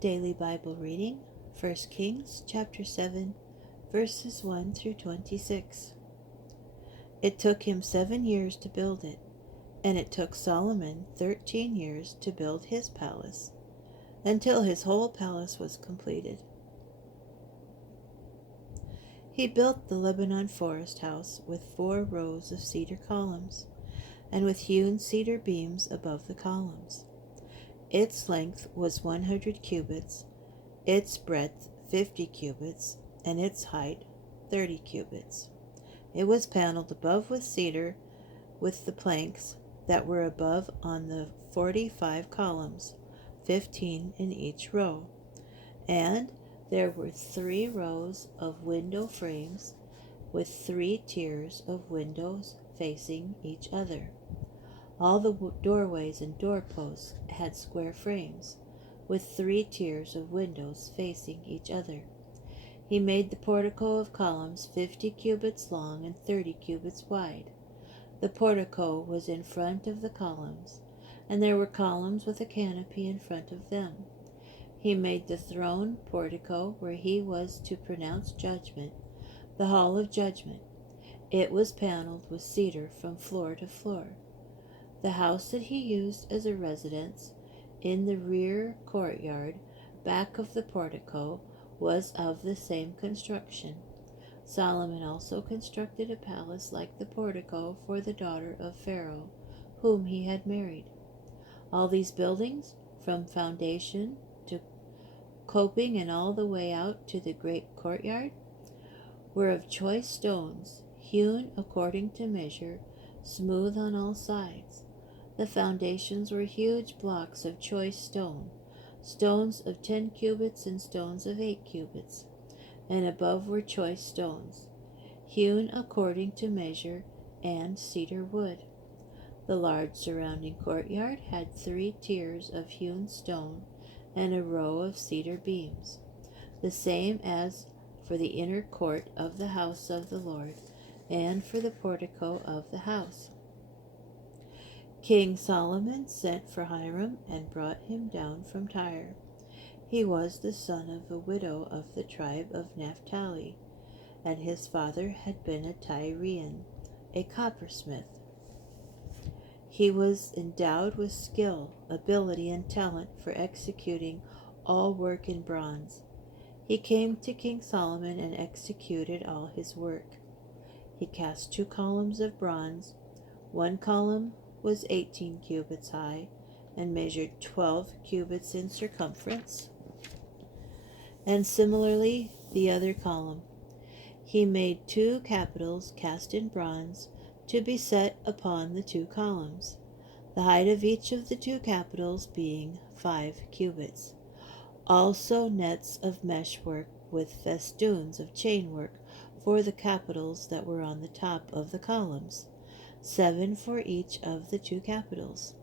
Daily Bible reading, 1 Kings chapter 7, verses 1 through 26. It took him 7 years to build it, and it took Solomon 13 years to build his palace, until his whole palace was completed. He built the Lebanon forest house with 4 rows of cedar columns, and with hewn cedar beams above the columns. Its length was 100 cubits, its breadth 50 cubits, and its height 30 cubits. It was paneled above with cedar, with the planks that were above on the 45 columns, 15 in each row. And there were 3 rows of window frames, with 3 tiers of windows facing each other. All the doorways and doorposts had square frames, with 3 tiers of windows facing each other. He made the portico of columns 50 cubits long and 30 cubits wide. The portico was in front of the columns, and there were columns with a canopy in front of them. He made the throne portico where he was to pronounce judgment, the hall of judgment. It was paneled with cedar from floor to floor. The house that he used as a residence in the rear courtyard back of the portico was of the same construction. Solomon also constructed a palace like the portico for the daughter of Pharaoh, whom he had married. All these buildings, from foundation to coping and all the way out to the great courtyard, were of choice stones, hewn according to measure, smooth on all sides. The foundations were huge blocks of choice stone, stones of 10 cubits and stones of 8 cubits, and above were choice stones, hewn according to measure, and cedar wood. The large surrounding courtyard had 3 tiers of hewn stone and a row of cedar beams, the same as for the inner court of the house of the Lord, and for the portico of the house. King Solomon sent for Hiram and brought him down from Tyre. He was the son of a widow of the tribe of Naphtali, and his father had been a Tyrian, a coppersmith. He was endowed with skill, ability, and talent for executing all work in bronze. He came to King Solomon and executed all his work. He cast 2 columns of bronze. One column was 18 cubits high and measured 12 cubits in circumference, and similarly the other column. He made 2 capitals cast in bronze to be set upon the 2 columns, the height of each of the 2 capitals being 5 cubits. Also nets of meshwork with festoons of chainwork for the capitals that were on the top of the columns, 7 for each of the 2 capitals.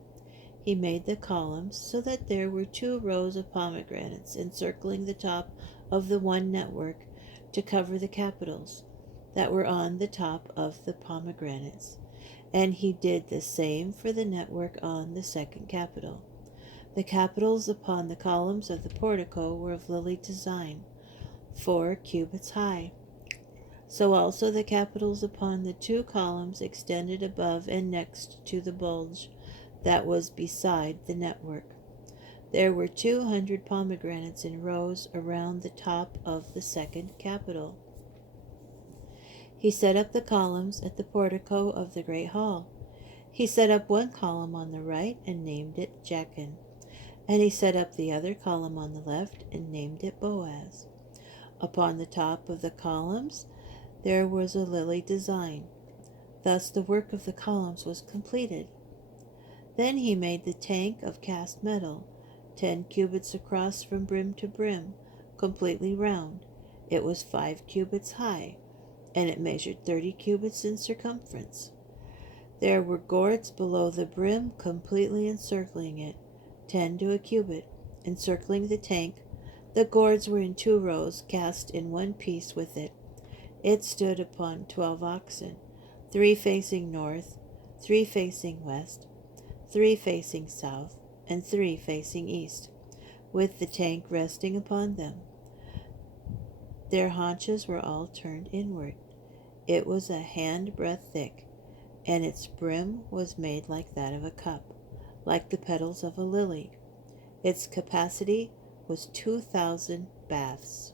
He made the columns so that there were 2 rows of pomegranates encircling the top of the one network to cover the capitals that were on the top of the pomegranates, and he did the same for the network on the second capital. The capitals upon the columns of the portico were of lily design, 4 cubits high. So also the capitals upon the 2 columns extended above and next to the bulge that was beside the network. There were 200 pomegranates in rows around the top of the second capital. He set up the columns at the portico of the great hall. He set up one column on the right and named it Jachin, and he set up the other column on the left and named it Boaz. Upon the top of the columns there was a lily design. Thus the work of the columns was completed. Then he made the tank of cast metal, 10 cubits across from brim to brim, completely round. It was 5 cubits high, and it measured 30 cubits in circumference. There were gourds below the brim completely encircling it, 10 to a cubit, encircling the tank. The gourds were in 2 rows cast in one piece with it. It stood upon 12 oxen, 3 facing north, 3 facing west, 3 facing south, and 3 facing east. with the tank resting upon them. Their haunches were all turned inward. It was a handbreadth thick, and its brim was made like that of a cup, like the petals of a lily. Its capacity was 2,000 baths.